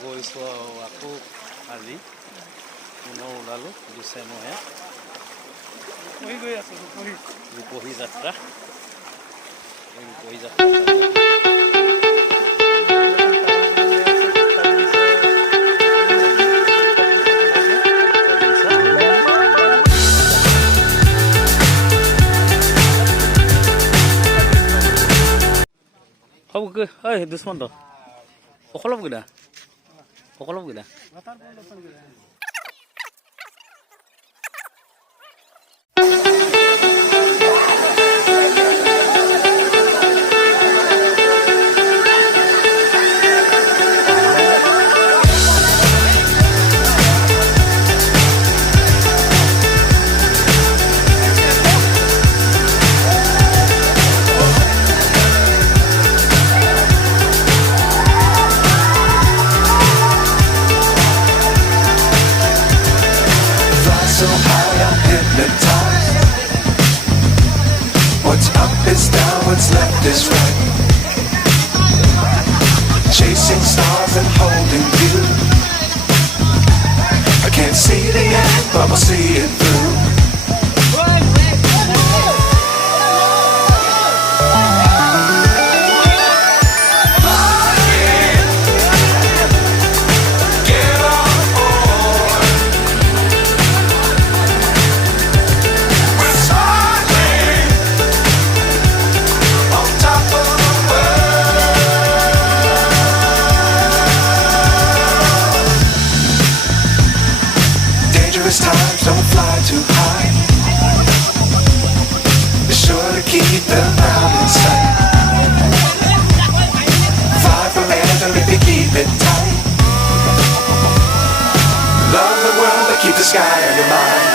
গৈছোঁ আকৌ আজি পুনৰ ওলালোঁ দুচেমহীয়া গৈ আছোঁ ৰূপহী যাত্ৰা ঐ দুশ্মন্ত অকলপ গেদা So high, I'm hypnotized. What's up is down, what's left is right. Chasing stars and holding you. I can't see the end, but we'll see it through. Dangerous times, don't fly too high. Be sure to keep the ground in sight. Fly forever if you keep it tight. Love the world, but keep the sky on your mind.